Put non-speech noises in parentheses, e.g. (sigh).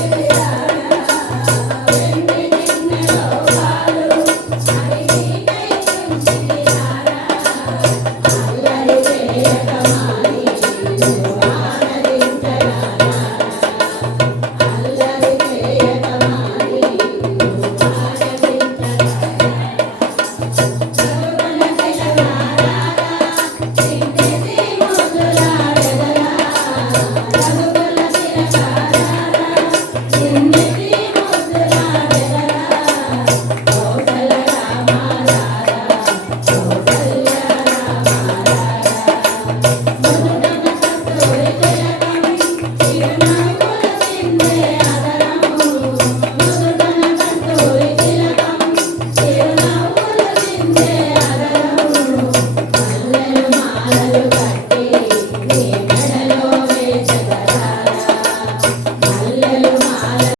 Thank (laughs) you. Thank mm -hmm. you.